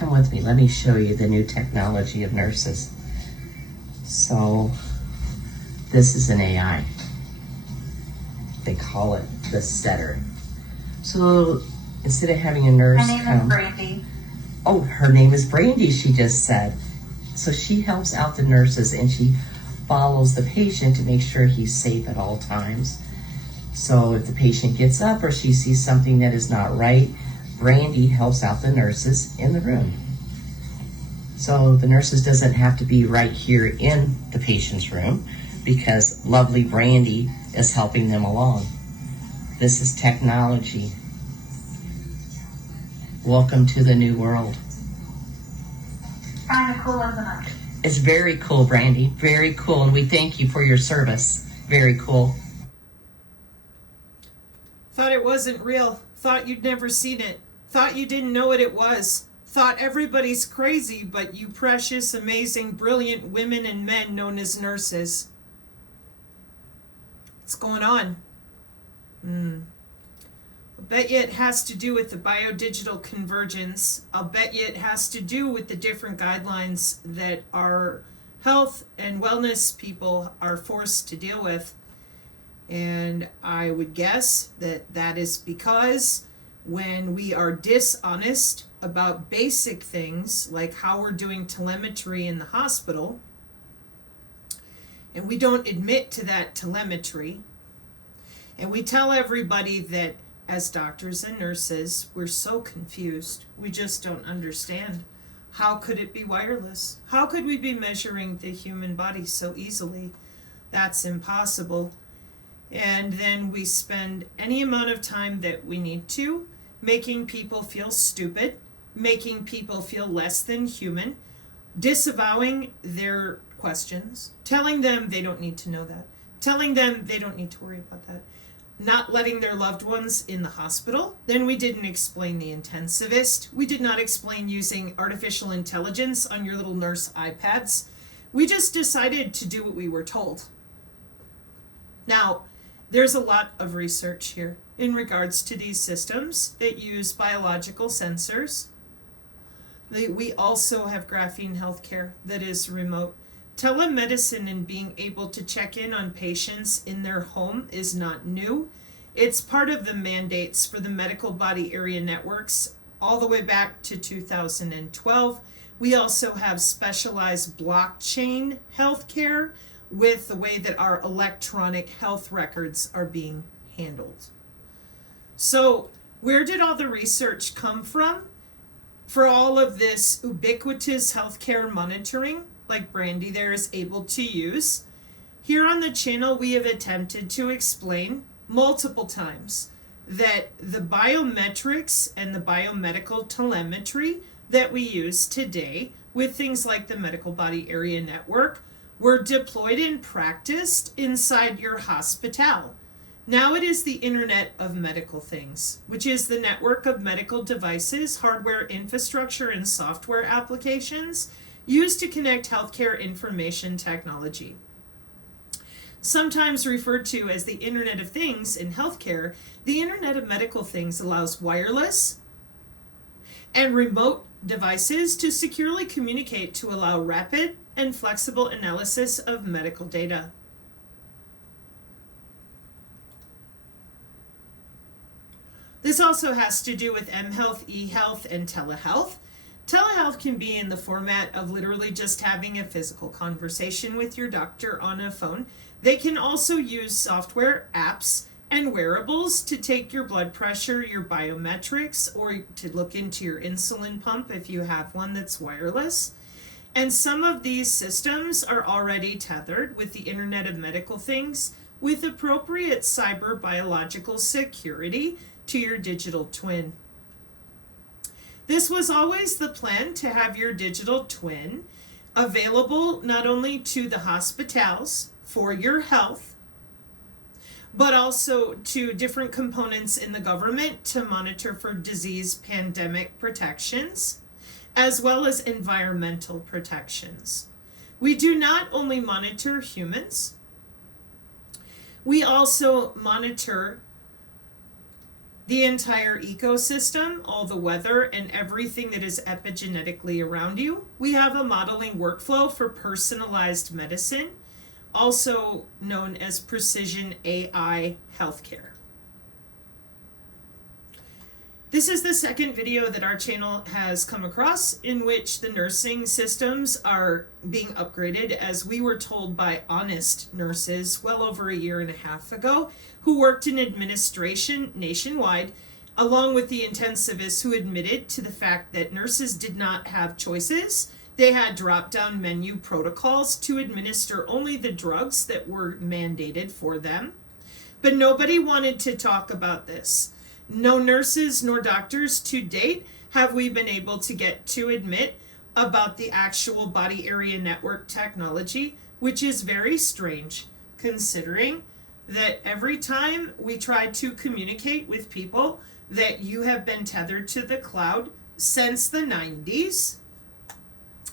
Come with me. Let me show you the new technology of nurses. So this is an AI. They call it the setter. So instead of having a nurse My name come... is Brandi. Oh, her name is Brandi, she just said. So she helps out the nurses and she follows the patient to make sure he's safe at all times. So if the patient gets up or she sees something that is not right, Brandi helps out the nurses in the room. So the nurses doesn't have to be right here in the patient's room because lovely Brandi is helping them along. This is technology. Welcome to the new world. Kind of cool, isn't it? It's very cool, Brandi. Very cool. And we thank you for your service. Very cool. Thought it wasn't real. Thought you'd never seen it. Thought you didn't know what it was. Thought everybody's crazy, but you precious, amazing, brilliant women and men known as nurses. What's going on? I'll bet you it has to do with the biodigital convergence. I'll bet you it has to do with the different guidelines that our health and wellness people are forced to deal with. And I would guess that that is because when we are dishonest about basic things like how we're doing telemetry in the hospital, and we don't admit to that telemetry, and we tell everybody that as doctors and nurses, we're so confused. We just don't understand. How could it be wireless? How could we be measuring the human body so easily? That's impossible. And then we spend any amount of time that we need to making people feel stupid, making people feel less than human, disavowing their questions, telling them they don't need to know that, telling them they don't need to worry about that, not letting their loved ones in the hospital. Then we didn't explain the intensivist. We did not explain using artificial intelligence on your little nurse iPads. We just decided to do what we were told. Now, there's a lot of research here in regards to these systems that use biological sensors. We also have graphene healthcare that is remote. Telemedicine and being able to check in on patients in their home is not new. It's part of the mandates for the medical body area networks all the way back to 2012. We also have specialized blockchain healthcare with the way that our electronic health records are being handled. So, where did all the research come from for all of this ubiquitous healthcare monitoring, like Brandi there is able to use? Here on the channel, we have attempted to explain multiple times that the biometrics and the biomedical telemetry that we use today with things like the medical body area network were deployed and practiced inside your hospital. Now it is the Internet of Medical Things, which is the network of medical devices, hardware infrastructure, and software applications used to connect healthcare information technology. Sometimes referred to as the Internet of Things in healthcare, the Internet of Medical Things allows wireless and remote devices to securely communicate to allow rapid and flexible analysis of medical data. This also has to do with mHealth, eHealth, and telehealth. Telehealth can be in the format of literally just having a physical conversation with your doctor on a phone. They can also use software, apps, and wearables to take your blood pressure, your biometrics, or to look into your insulin pump if you have one that's wireless. And some of these systems are already tethered with the Internet of Medical Things with appropriate cyber biological security to your digital twin. This was always the plan, to have your digital twin available not only to the hospitals for your health, but also to different components in the government to monitor for disease pandemic protections, as well as environmental protections. We do not only monitor humans, we also monitor the entire ecosystem, all the weather, and everything that is epigenetically around you. We have a modeling workflow for personalized medicine, also known as precision AI healthcare. This is the second video that our channel has come across in which the nursing systems are being upgraded, as we were told by honest nurses well over a year and a half ago who worked in administration nationwide, along with the intensivists who admitted to the fact that nurses did not have choices. They had drop-down menu protocols to administer only the drugs that were mandated for them. But nobody wanted to talk about this. No nurses nor doctors to date have we been able to get to admit about the actual body area network technology, which is very strange considering that every time we try to communicate with people that you have been tethered to the cloud since the 90s,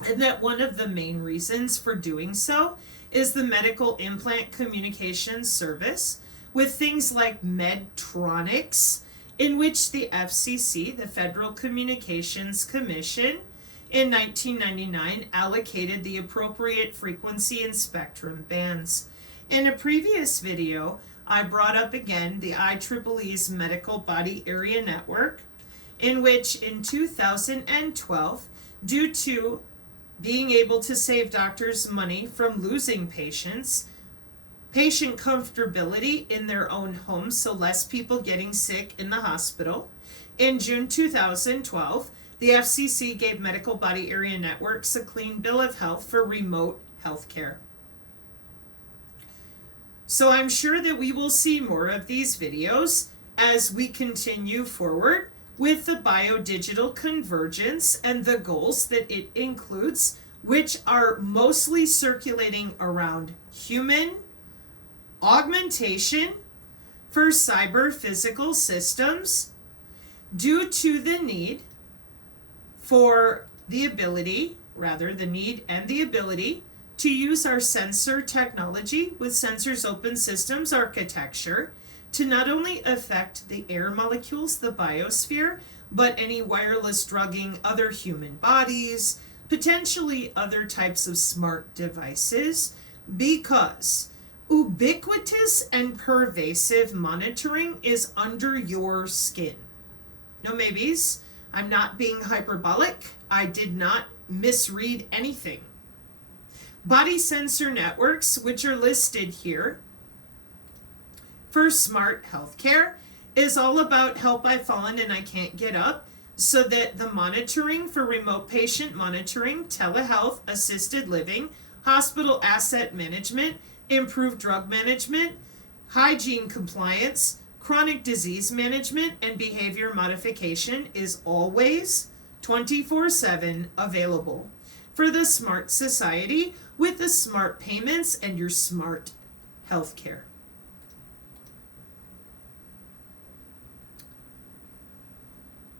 and that one of the main reasons for doing so is the medical implant communication service with things like Medtronics, in which the FCC, the Federal Communications Commission, in 1999 allocated the appropriate frequency and spectrum bands. In a previous video, I brought up again the IEEE's Medical Body Area Network, in which in 2012, due to being able to save doctors money from losing patients, patient comfortability in their own homes, so less people getting sick in the hospital. In June 2012, the FCC gave Medical Body Area Networks a clean bill of health for remote healthcare. So I'm sure that we will see more of these videos as we continue forward with the biodigital convergence and the goals that it includes, which are mostly circulating around human augmentation for cyber physical systems due to the need for the ability, the need and the ability to use our sensor technology with Sensors Open Systems architecture to not only affect the air molecules, the biosphere, but any wireless drugging other human bodies, potentially other types of smart devices, because ubiquitous and pervasive monitoring is under your skin. No maybes. I'm not being hyperbolic. I did not misread anything. Body sensor networks, which are listed here for smart healthcare, is all about help I've fallen and I can't get up, so that the monitoring for remote patient monitoring, telehealth, assisted living, hospital asset management, improved drug management, hygiene compliance, chronic disease management, and behavior modification is always 24/7 available for the smart society with the smart payments and your smart healthcare.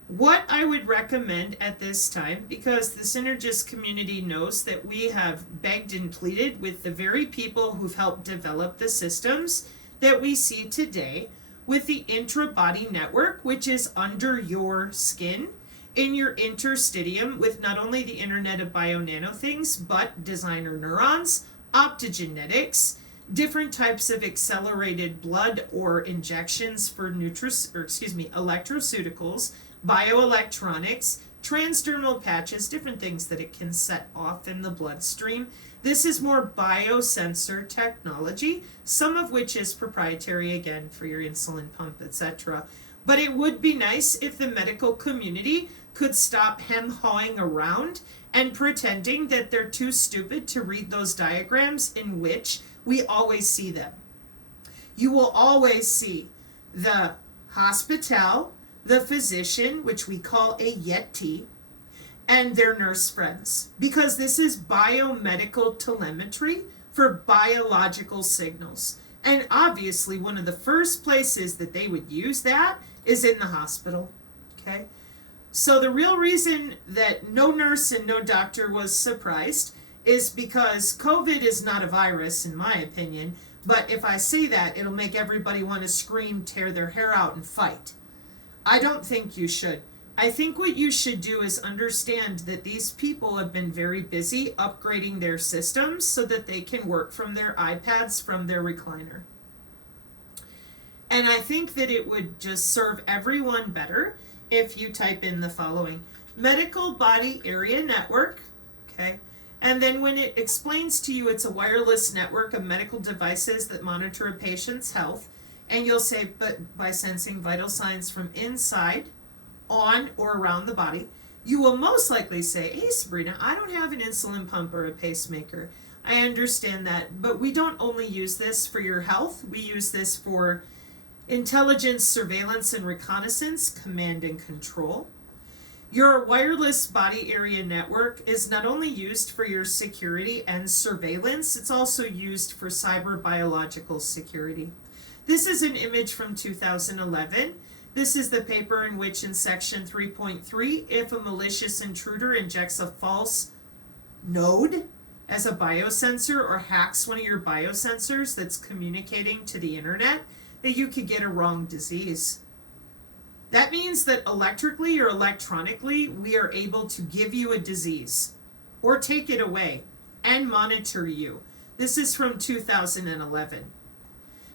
What I would recommend at this time, because the Synergist community knows that we have begged and pleaded with the very people who've helped develop the systems that we see today, with the intra-body network, which is under your skin, in your interstitium, with not only the Internet of Bio-Nano things, but designer neurons, optogenetics, different types of accelerated blood or injections for electroceuticals, bioelectronics, transdermal patches, different things that it can set off in the bloodstream. This is more biosensor technology, some of which is proprietary, again, for your insulin pump, etc. But it would be nice if the medical community could stop hem-hawing around and pretending that they're too stupid to read those diagrams in which we always see them. You will always see the hospital, the physician, which we call a Yeti, and their nurse friends, because this is biomedical telemetry for biological signals. And obviously one of the first places that they would use that is in the hospital, okay? So the real reason that no nurse and no doctor was surprised is because COVID is not a virus, in my opinion, but if I say that, it'll make everybody want to scream, tear their hair out, and fight. I don't think you should. I think what you should do is understand that these people have been very busy upgrading their systems so that they can work from their iPads from their recliner. And I think that it would just serve everyone better if you type in the following: medical body area network, okay? And then when it explains to you it's a wireless network of medical devices that monitor a patient's health, and you'll say, but by sensing vital signs from inside, on, or around the body, you will most likely say, hey Sabrina, I don't have an insulin pump or a pacemaker. I understand that, but we don't only use this for your health, we use this for intelligence, surveillance, and reconnaissance, command and control. Your wireless body area network is not only used for your security and surveillance, it's also used for cyber biological security. This is an image from 2011. This is the paper in which in section 3.3, if a malicious intruder injects a false node as a biosensor or hacks one of your biosensors that's communicating to the internet, that you could get a wrong disease. That means that electrically or electronically, we are able to give you a disease or take it away and monitor you. This is from 2011.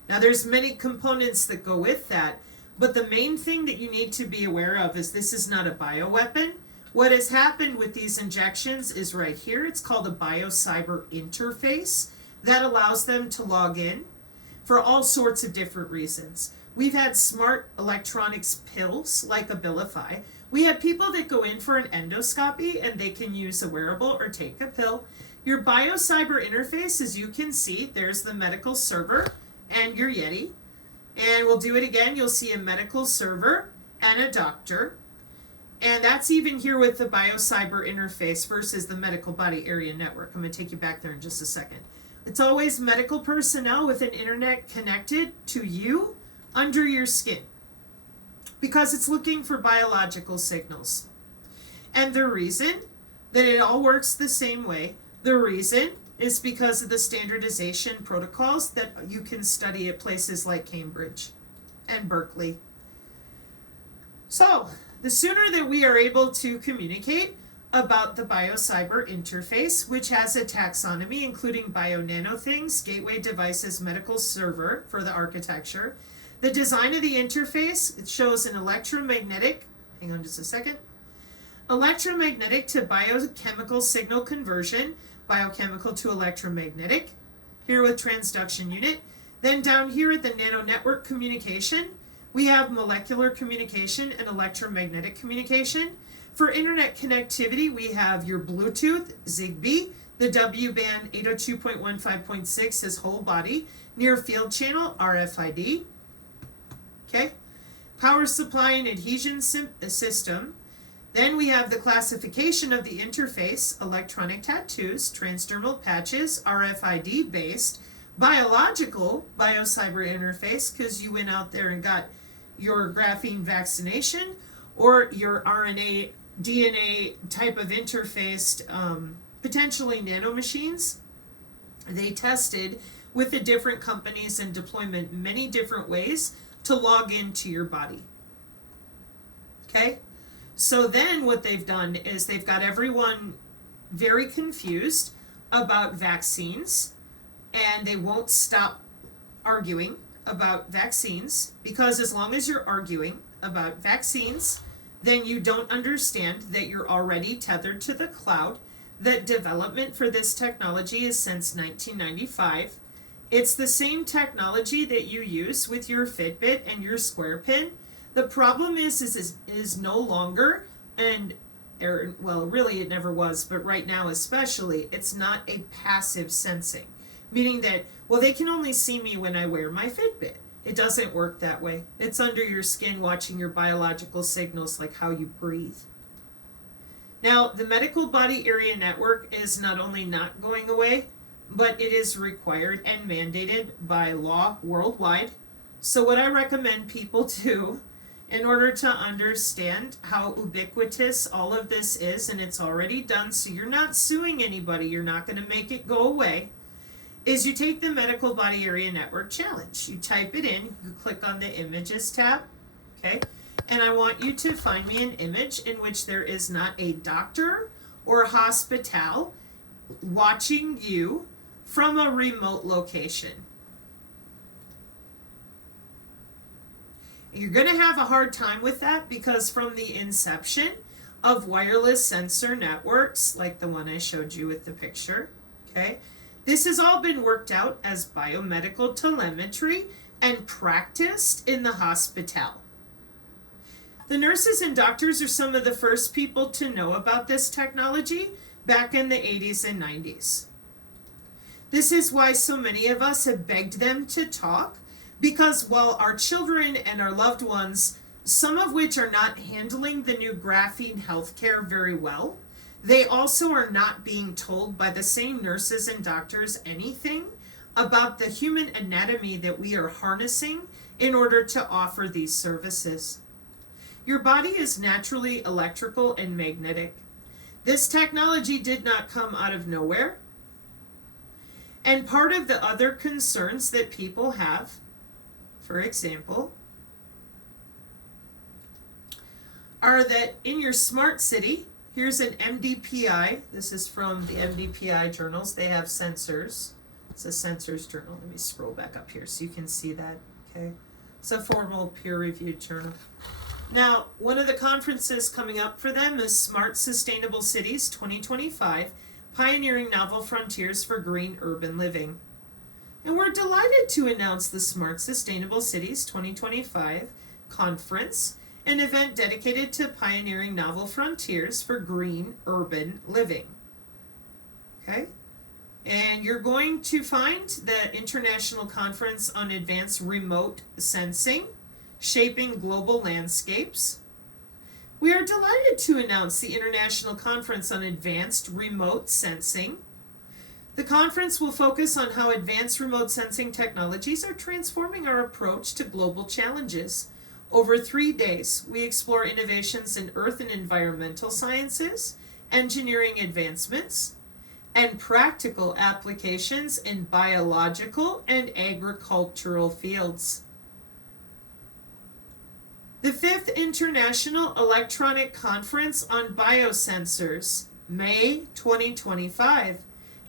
Now there's many components that go with that, but the main thing that you need to be aware of is this is not a bioweapon. What has happened with these injections is right here. It's called a biocyber interface that allows them to log in for all sorts of different reasons. We've had smart electronics pills like Abilify. We have people that go in for an endoscopy and they can use a wearable or take a pill. Your biocyber interface, as you can see, there's the medical server and your Yeti. And we'll do it again. You'll see a medical server and a doctor. And that's even here with the biocyber interface versus the medical body area network. I'm going to take you back there in just a second. It's always medical personnel with an internet connected to you under your skin because it's looking for biological signals. And the reason that it all works the same way, the reason is because of the standardization protocols that you can study at places like Cambridge and Berkeley. So the sooner that we are able to communicate about the biocyber interface, which has a taxonomy including bio-nano things, gateway devices, medical server for the architecture. The design of the interface, it shows an electromagnetic, hang on just a second, electromagnetic to biochemical signal conversion, biochemical to electromagnetic, here with transduction unit. Then down here at the nano network communication, we have molecular communication and electromagnetic communication. For internet connectivity, we have your Bluetooth, Zigbee, the W-band 802.15.6 is whole body, near field channel, RFID. Okay, power supply and adhesion system. Then we have the classification of the interface, electronic tattoos, transdermal patches, RFID based, biological biocyber interface, because you went out there and got your graphene vaccination, or your RNA, DNA type of interfaced, potentially nanomachines. They tested with the different companies and deployment many different ways to log into your body. Okay? So then what they've done is they've got everyone very confused about vaccines, and they won't stop arguing about vaccines, because as long as you're arguing about vaccines, then you don't understand that you're already tethered to the cloud, that development for this technology is since 1995. It's the same technology that you use with your Fitbit and your Square Pin. The problem is no longer, well, really it never was, but right now especially, it's not a passive sensing. Meaning that, well, they can only see me when I wear my Fitbit. It doesn't work that way. It's under your skin watching your biological signals like how you breathe. Now, the medical body area network is not only not going away, but it is required and mandated by law worldwide. So what I recommend people do in order to understand how ubiquitous all of this is, and it's already done, so you're not suing anybody, you're not going to make it go away, is you take the Medical Body Area Network Challenge. You type it in, you click on the Images tab, okay? And I want you to find me an image in which there is not a doctor or hospital watching you from a remote location. You're going to have a hard time with that because from the inception of wireless sensor networks, like the one I showed you with the picture, okay, this has all been worked out as biomedical telemetry and practiced in the hospital. The nurses and doctors are some of the first people to know about this technology back in the 80s and 90s. This is why so many of us have begged them to talk, because while our children and our loved ones, some of which are not handling the new graphene healthcare very well, they also are not being told by the same nurses and doctors anything about the human anatomy that we are harnessing in order to offer these services. Your body is naturally electrical and magnetic. This technology did not come out of nowhere. And part of the other concerns that people have, for example, are that in your smart city, here's an MDPI. This is from the MDPI journals. They have sensors. It's a sensors journal. Let me scroll back up here so you can see that. Okay, it's a formal peer-reviewed journal. Now, one of the conferences coming up for them is Smart Sustainable Cities 2025, Pioneering Novel Frontiers for Green Urban Living. And we're delighted to announce the Smart Sustainable Cities 2025 conference, an event dedicated to pioneering novel frontiers for green urban living. Okay? And you're going to find the International Conference on Advanced Remote Sensing, Shaping Global Landscapes. We are delighted to announce the International Conference on Advanced Remote Sensing. The conference will focus on how advanced remote sensing technologies are transforming our approach to global challenges. Over 3 days, we explore innovations in earth and environmental sciences, engineering advancements, and practical applications in biological and agricultural fields. The 5th International Electronic Conference on Biosensors, May 2025.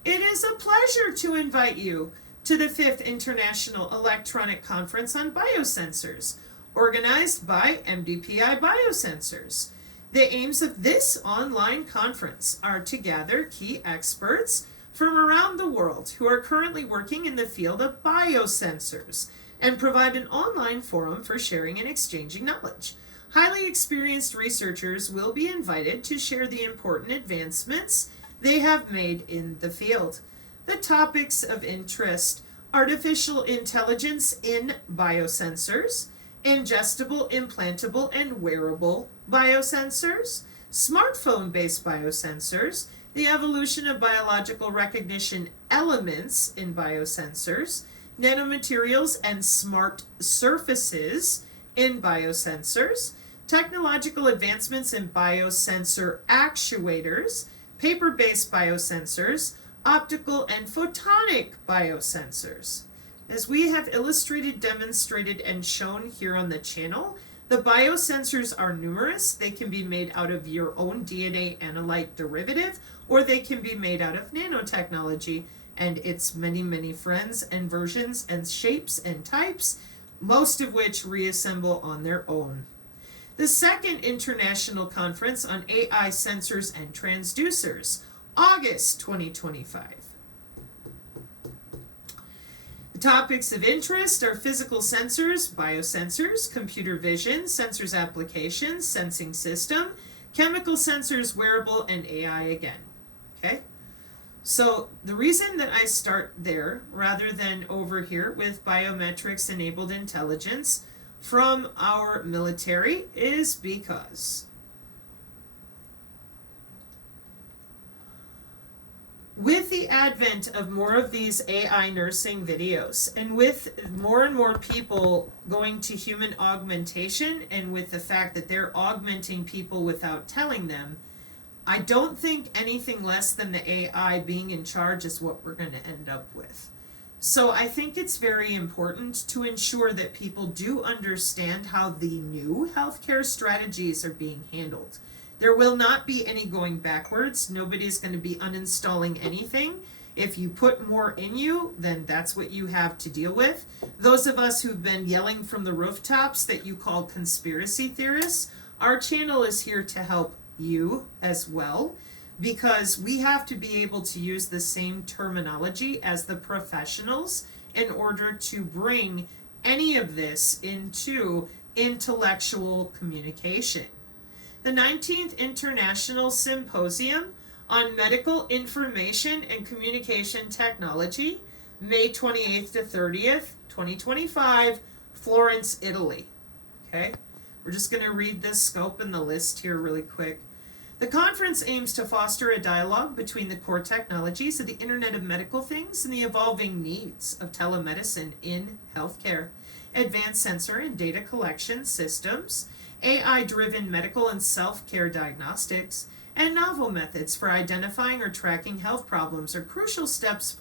It is a pleasure to invite you to the 5th International Electronic Conference on Biosensors, organized by MDPI Biosensors. The aims of this online conference are to gather key experts from around the world who are currently working in the field of biosensors and provide an online forum for sharing and exchanging knowledge. Highly experienced researchers will be invited to share the important advancements they have made in the field. The topics of interest: artificial intelligence in biosensors, ingestible, implantable, and wearable biosensors, smartphone-based biosensors, the evolution of biological recognition elements in biosensors, nanomaterials and smart surfaces in biosensors, technological advancements in biosensor actuators, paper-based biosensors, optical and photonic biosensors. As we have illustrated, demonstrated, and shown here on the channel, the biosensors are numerous. They can be made out of your own DNA analyte derivative, or they can be made out of nanotechnology and its many, many friends and versions and shapes and types, most of which reassemble on their own. The 2nd International Conference on AI Sensors and Transducers, August 2025. The topics of interest are physical sensors, biosensors, computer vision, sensors applications, sensing system, chemical sensors, wearable, and AI again. Okay? So the reason that I start there rather than over here with biometrics enabled intelligence from our military is because with the advent of more of these AI nursing videos, and with more and more people going to human augmentation, and with the fact that they're augmenting people without telling them, I don't think anything less than the AI being in charge is what we're going to end up with. So I think it's very important to ensure that people do understand how the new healthcare strategies are being handled. There will not be any going backwards. Nobody's going to be uninstalling anything. If you put more in you, then that's what you have to deal with. Those of us who've been yelling from the rooftops that you call conspiracy theorists, our channel is here to help you as well, because we have to be able to use the same terminology as the professionals in order to bring any of this into intellectual communication. The 19th International Symposium on Medical Information and Communication Technology, May 28th to 30th, 2025, Florence, Italy. Okay, we're just going to read this scope and the list here really quick. The conference aims to foster a dialogue between the core technologies of the Internet of Medical Things and the evolving needs of telemedicine in healthcare, advanced sensor and data collection systems, AI-driven medical and self-care diagnostics, and novel methods for identifying or tracking health problems are crucial steps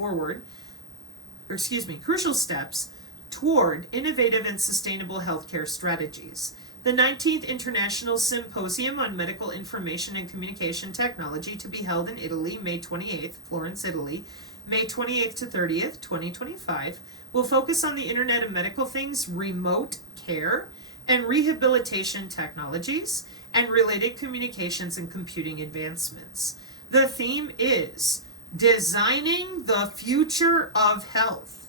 toward innovative and sustainable healthcare strategies. The 19th International Symposium on Medical Information and Communication Technology, to be held in Italy, May 28th, Florence, Italy, May 28th to 30th, 2025, will focus on the Internet of Medical Things, remote care, and rehabilitation technologies, and related communications and computing advancements. The theme is Designing the Future of Health.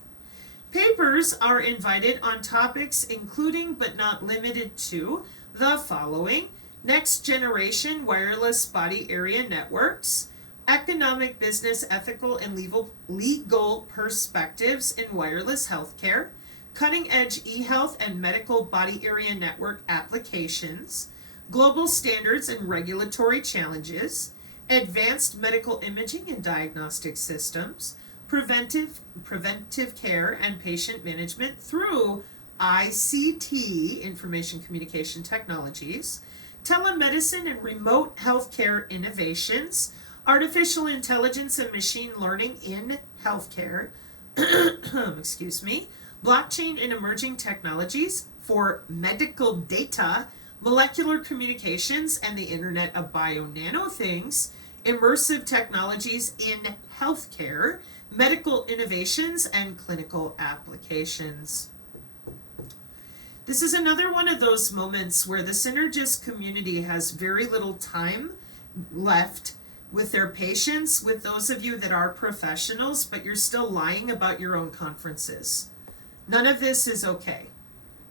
Papers are invited on topics including but not limited to the following: next generation wireless body area networks, economic, business, ethical, and legal perspectives in wireless healthcare, cutting-edge e-health and medical body area network applications, global standards and regulatory challenges, advanced medical imaging and diagnostic systems, preventive care and patient management through ICT, information communication technologies, telemedicine and remote healthcare innovations, artificial intelligence and machine learning in healthcare, excuse me, blockchain and emerging technologies for medical data, molecular communications and the Internet of Bio-Nano Things, immersive technologies in healthcare, medical innovations, and clinical applications. This is another one of those moments where the Synergist community has very little time left with their patients, with those of you that are professionals, but you're still lying about your own conferences. None of this is okay.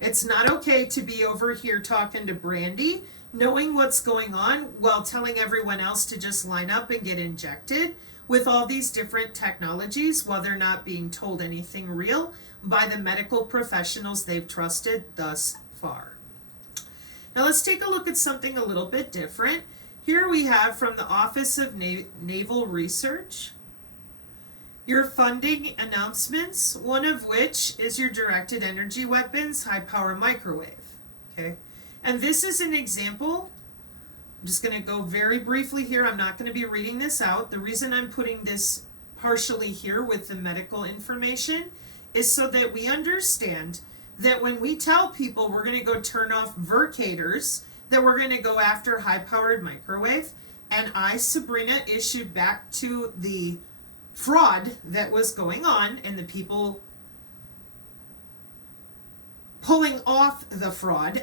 It's not okay to be over here talking to Brandi, knowing what's going on, while telling everyone else to just line up and get injected with all these different technologies while they're not being told anything real by the medical professionals they've trusted thus far. Now let's take a look at something a little bit different. Here we have from the Office of Naval Research your funding announcements, one of which is your directed energy weapons, high power microwave. Okay, and this is an example. I'm just going to go very briefly here. I'm not going to be reading this out. The reason I'm putting this partially here with the medical information is so that we understand that when we tell people we're going to go turn off vercators, that we're going to go after high-powered microwave. And I, Sabrina, issued back to the fraud that was going on and the people pulling off the fraud.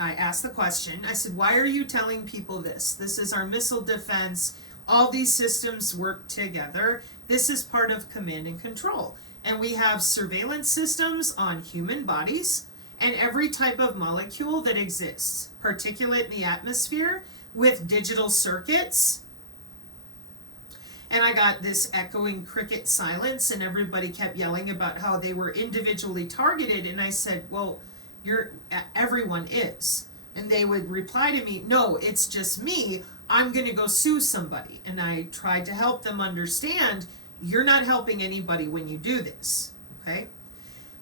I asked the question, I said, why are you telling people this? This is our missile defense. All these systems work together. This is part of command and control. And we have surveillance systems on human bodies and every type of molecule that exists, particulate in the atmosphere with digital circuits. And I got this echoing cricket silence and everybody kept yelling about how they were individually targeted. And I said, well, everyone is. And they would reply to me, no, it's just me. I'm going to go sue somebody. And I tried to help them understand you're not helping anybody when you do this. Okay.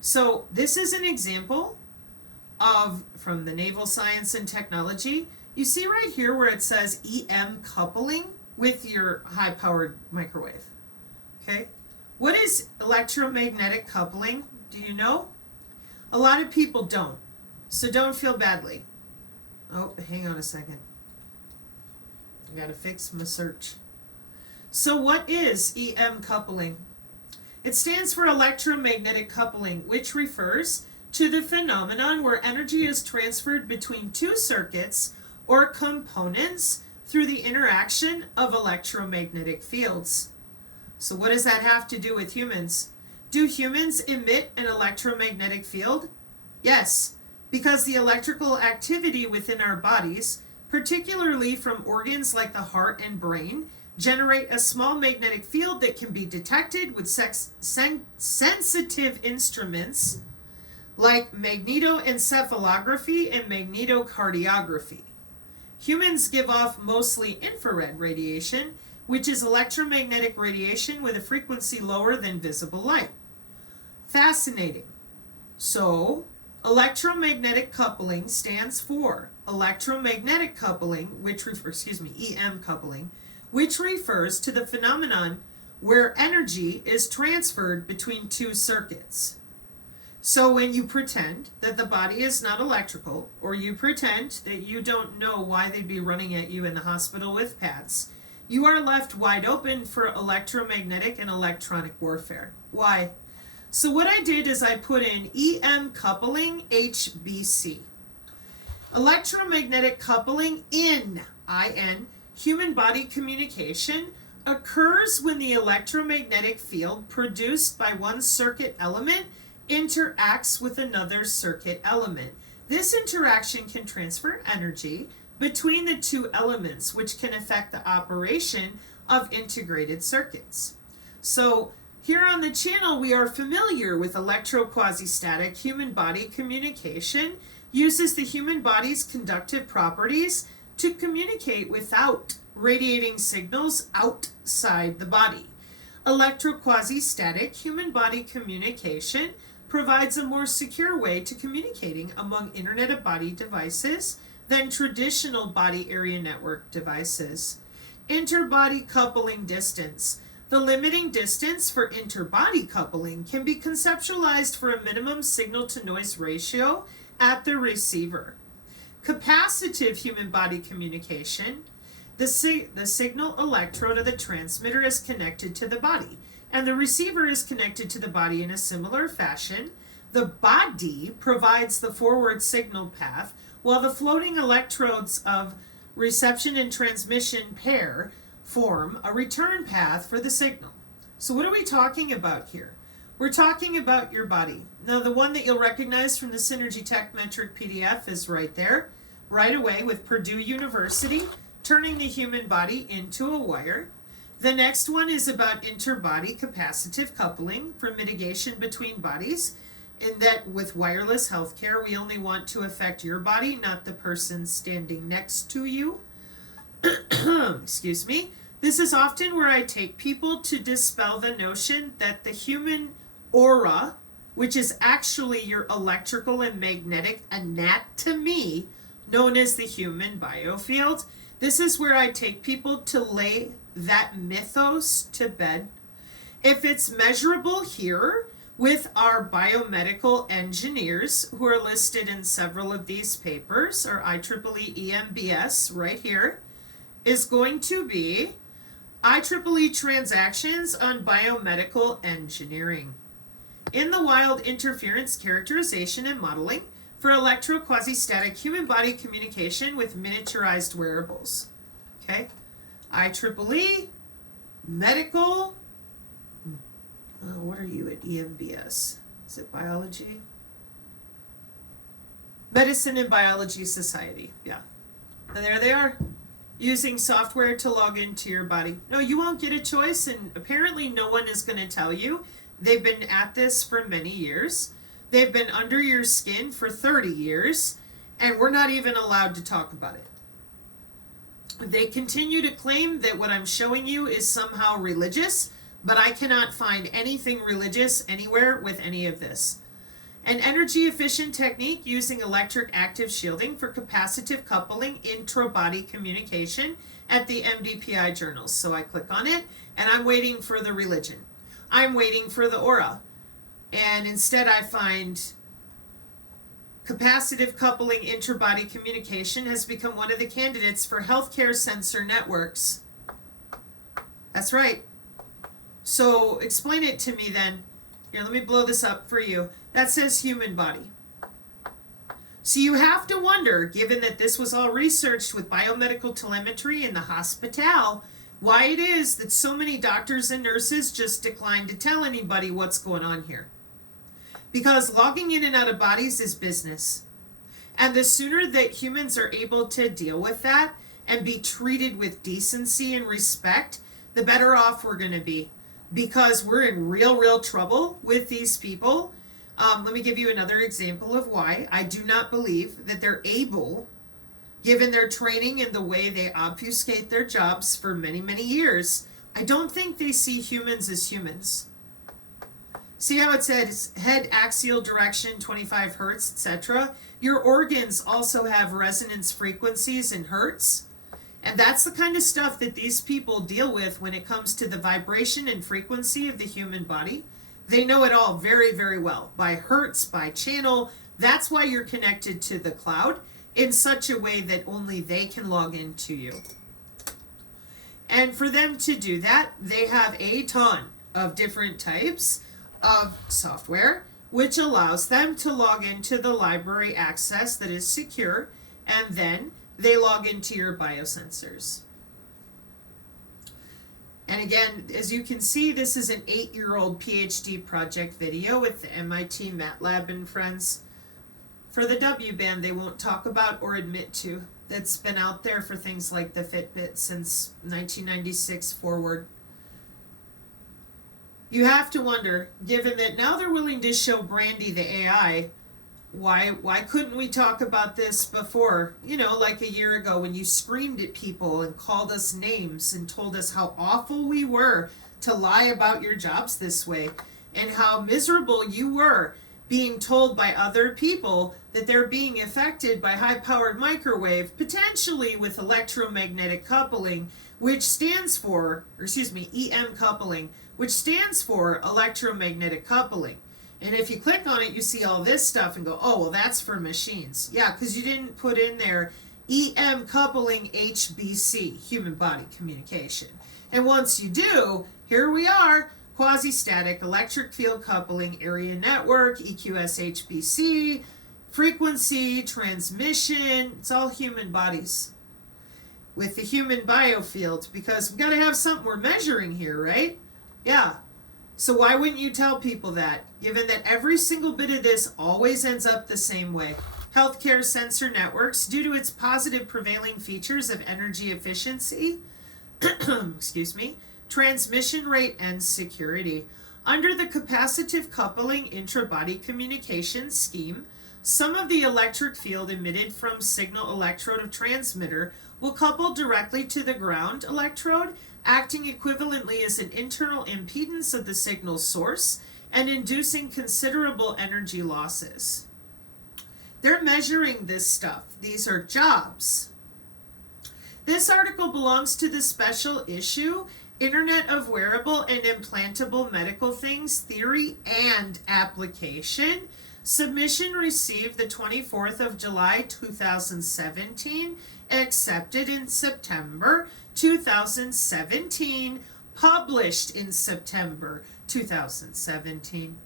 So this is an example from the Naval Science and Technology. You see right here where it says EM coupling with your high-powered microwave. Okay. What is electromagnetic coupling? Do you know? A lot of people don't, so don't feel badly. Oh, hang on a second. I gotta fix my search. So what is EM coupling? It stands for electromagnetic coupling, which refers to the phenomenon where energy is transferred between two circuits or components through the interaction of electromagnetic fields. So what does that have to do with humans? Do humans emit an electromagnetic field? Yes, because the electrical activity within our bodies, particularly from organs like the heart and brain, generate a small magnetic field that can be detected with sensitive instruments like magnetoencephalography and magnetocardiography. Humans give off mostly infrared radiation, which is electromagnetic radiation with a frequency lower than visible light. Fascinating. So, electromagnetic coupling stands for electromagnetic coupling, EM coupling, which refers to the phenomenon where energy is transferred between two circuits. So when you pretend that the body is not electrical, or you pretend that you don't know why they'd be running at you in the hospital with pads, you are left wide open for electromagnetic and electronic warfare. Why? So what I did is I put in EM coupling HBC. Electromagnetic coupling in human body communication occurs when the electromagnetic field produced by one circuit element interacts with another circuit element. This interaction can transfer energy between the two elements, which can affect the operation of integrated circuits. So here on the channel, we are familiar with electroquasistatic human body communication, uses the human body's conductive properties to communicate without radiating signals outside the body. Electroquasistatic human body communication provides a more secure way to communicating among Internet of Body devices than traditional body area network devices. Interbody coupling distance. The limiting distance for interbody coupling can be conceptualized for a minimum signal-to-noise ratio at the receiver. Capacitive human body communication. The signal electrode of the transmitter is connected to the body, and the receiver is connected to the body in a similar fashion. The body provides the forward signal path, while the floating electrodes of reception and transmission pair form a return path for the signal. So what are we talking about here? We're talking about your body. Now the one that you'll recognize from the Synergy Tech Metric PDF is right there, right away with Purdue University, turning the human body into a wire. The next one is about interbody capacitive coupling for mitigation between bodies, in that with wireless healthcare, we only want to affect your body, not the person standing next to you. Excuse me. This is often where I take people to dispel the notion that the human aura, which is actually your electrical and magnetic anatomy, known as the human biofield. This is where I take people to lay that mythos to bed. If it's measurable here with our biomedical engineers who are listed in several of these papers, or IEEE EMBS right here, is going to be IEEE transactions on biomedical engineering. In the wild, interference characterization and modeling for electroquasistatic human body communication with miniaturized wearables. Okay, IEEE, medical, what are you at EMBS? Is it biology? Medicine and Biology Society, yeah. And there they are, using software to log into your body. No, you won't get a choice, and apparently no one is going to tell you. They've been at this for many years. They've been under your skin for 30 years, and we're not even allowed to talk about it. They continue to claim that what I'm showing you is somehow religious, but I cannot find anything religious anywhere with any of this. An energy-efficient technique using electric active shielding for capacitive coupling intra-body communication at the MDPI journals. So I click on it, and I'm waiting for the religion. I'm waiting for the aura. And instead I find capacitive coupling interbody communication has become one of the candidates for healthcare sensor networks. That's right. So explain it to me then. Here, let me blow this up for you. That says human body. So you have to wonder, given that this was all researched with biomedical telemetry in the hospital, why it is that so many doctors and nurses just decline to tell anybody what's going on here. Because logging in and out of bodies is business. And the sooner that humans are able to deal with that and be treated with decency and respect, the better off we're going to be. Because we're in real trouble with these people. Let me give you another example of why. I do not believe that they're able, given their training and the way they obfuscate their jobs for many years, I don't think they see humans as humans. See how it says head axial direction 25 hertz, etc.? Your organs also have resonance frequencies in hertz. And that's the kind of stuff that these people deal with when it comes to the vibration and frequency of the human body. They know it all very well. By hertz, by channel. That's why you're connected to the cloud in such a way that only they can log into you. And for them to do that, they have a ton of different types of software, which allows them to log into the library access that is secure, and then they log into your biosensors. And again, as you can see, this is an 8-year-old PhD project video with the MIT MATLAB and friends. For the W band, they won't talk about or admit to. That's been out there for things like the Fitbit since 1996 forward. You have to wonder, given that now they're willing to show Brandi the AI, why couldn't we talk about this before? You know, like a year ago when you screamed at people and called us names and told us how awful we were to lie about your jobs this way, and how miserable you were being told by other people that they're being affected by high-powered microwave, potentially with electromagnetic coupling, which stands for, EM coupling, which stands for electromagnetic coupling. And if you click on it, you see all this stuff and go, oh, well, that's for machines. Yeah, because you didn't put in there EM coupling HBC, human body communication. And once you do, here we are, quasi-static electric field coupling area network, EQS HBC, frequency, transmission, it's all human bodies with the human biofield, because we've got to have something we're measuring here, right? Yeah. So why wouldn't you tell people that, given that every single bit of this always ends up the same way? Healthcare sensor networks, due to its positive prevailing features of energy efficiency, transmission rate, and security. Under the capacitive coupling intra-body communication scheme, some of the electric field emitted from signal electrode of transmitter will couple directly to the ground electrode, acting equivalently as an internal impedance of the signal source and inducing considerable energy losses. They're measuring this stuff. These are jobs. This article belongs to the special issue, Internet of Wearable and Implantable Medical Things, Theory and Application. Submission received the 24th of July, 2017, accepted in September 2017, published in September 2017.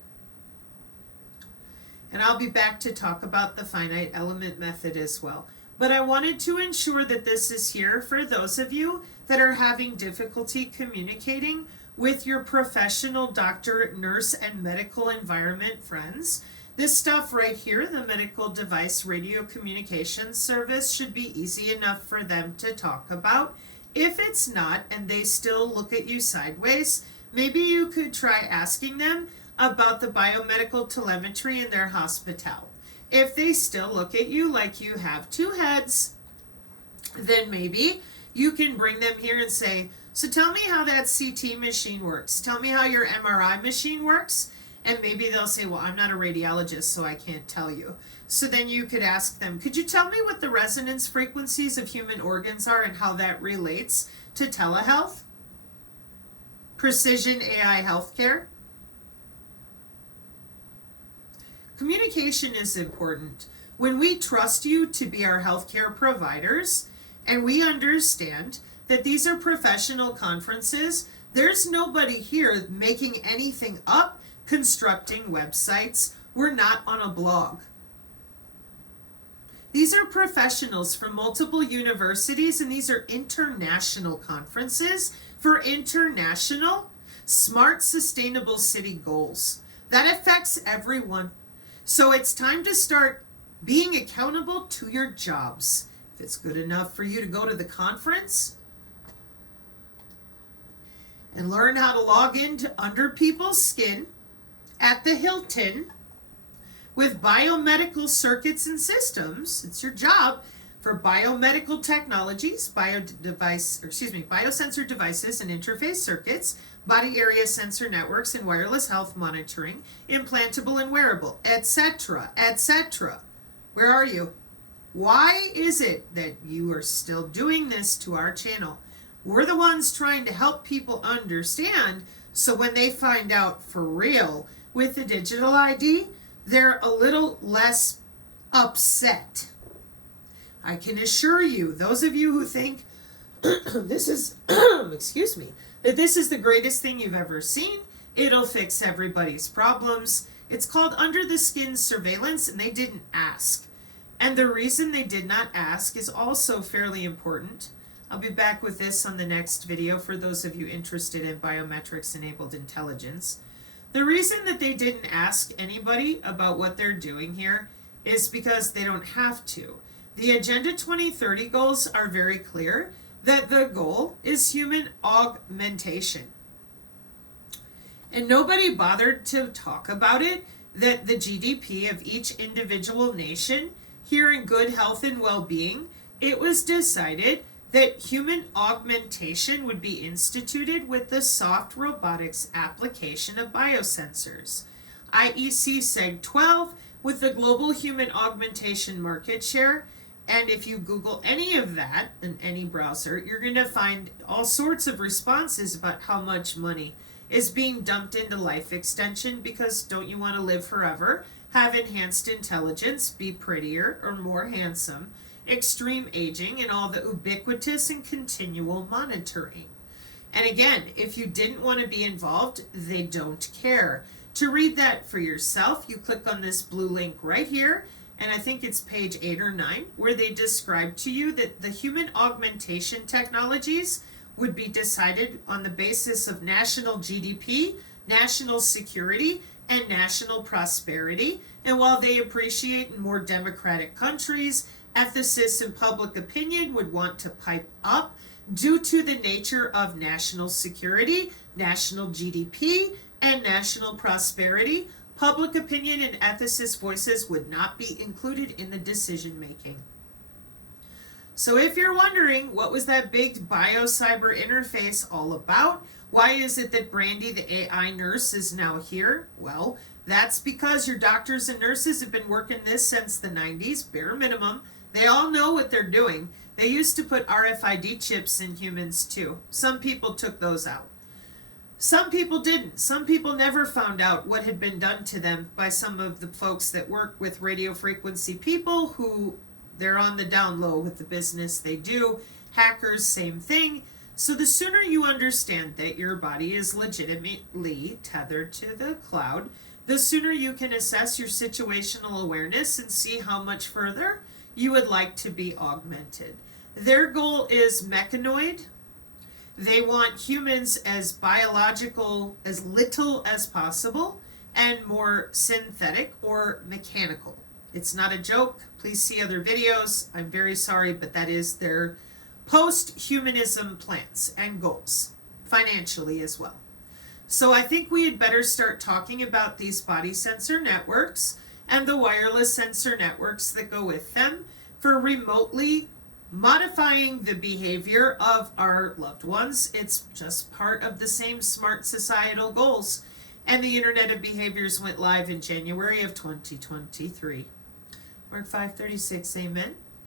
And I'll be back to talk about the finite element method as well. But I wanted to ensure that this is here for those of you that are having difficulty communicating with your professional doctor, nurse, and medical environment friends. This stuff right here, the medical device radio communication service, should be easy enough for them to talk about. If it's not, and they still look at you sideways, maybe you could try asking them about the biomedical telemetry in their hospital. If they still look at you like you have two heads, then maybe you can bring them here and say, so tell me how that CT machine works. Tell me how your MRI machine works. And maybe they'll say, well, I'm not a radiologist, so I can't tell you. So then you could ask them, could you tell me what the resonance frequencies of human organs are and how that relates to telehealth? Precision AI healthcare? Communication is important. When we trust you to be our healthcare providers, and we understand that these are professional conferences, there's nobody here making anything up, constructing websites. We're not on a blog. These are professionals from multiple universities, and these are international conferences for international smart, sustainable city goals. That affects everyone. So it's time to start being accountable to your jobs. If it's good enough for you to go to the conference and learn how to log into under people's skin at the Hilton with biomedical circuits and systems, it's your job for biomedical technologies, biosensor devices and interface circuits, body area sensor networks and wireless health monitoring, implantable and wearable, etc., etc. Where are you? Why is it that you are still doing this to our channel? We're the ones trying to help people understand, so when they find out for real with the digital ID, they're a little less upset. I can assure you, those of you who think this is, excuse me, that this is the greatest thing you've ever seen, it'll fix everybody's problems. It's called under the skin surveillance, and they didn't ask. And the reason they did not ask is also fairly important. I'll be back with this on the next video for those of you interested in biometrics-enabled intelligence. The reason that they didn't ask anybody about what they're doing here is because they don't have to. The Agenda 2030 goals are very clear that the goal is human augmentation. And nobody bothered to talk about it, that the GDP of each individual nation here in good health and well-being, it was decided that human augmentation would be instituted with the soft robotics application of biosensors. IEC Seg 12 with the global human augmentation market share. And if you Google any of that in any browser, you're going to find all sorts of responses about how much money is being dumped into life extension, because don't you want to live forever, have enhanced intelligence, be prettier or more handsome, extreme aging, and all the ubiquitous and continual monitoring. And again, if you didn't want to be involved, they don't care. To read that for yourself, you click on this blue link right here, and I think it's page 8 or 9, where they describe to you that the human augmentation technologies would be decided on the basis of national GDP, national security, and national prosperity. And while they appreciate in more democratic countries, ethicists and public opinion would want to pipe up due to the nature of national security, national GDP, and national prosperity, public opinion and ethicist voices would not be included in the decision making. So if you're wondering, what was that big bio-cyber interface all about? Why is it that Brandi, the AI nurse, is now here? Well, that's because your doctors and nurses have been working this since the 90s, bare minimum. They all know what they're doing. They used to put RFID chips in humans too. Some people took those out. Some people didn't. Some people never found out what had been done to them by some of the folks that work with radio frequency people who they're on the down low with the business they do. Hackers, same thing. So the sooner you understand that your body is legitimately tethered to the cloud, the sooner you can assess your situational awareness and see how much further you would like to be augmented. Their goal is mechanoid. They want humans as biological, as little as possible, and more synthetic or mechanical. It's not a joke. Please see other videos. I'm very sorry, but that is their post-humanism plans and goals, financially as well. So I think we had better start talking about these body sensor networks and the wireless sensor networks that go with them for remotely modifying the behavior of our loved ones. It's just part of the same smart societal goals. And the Internet of Behaviors went live in January of 2023. Mark 5:36, amen.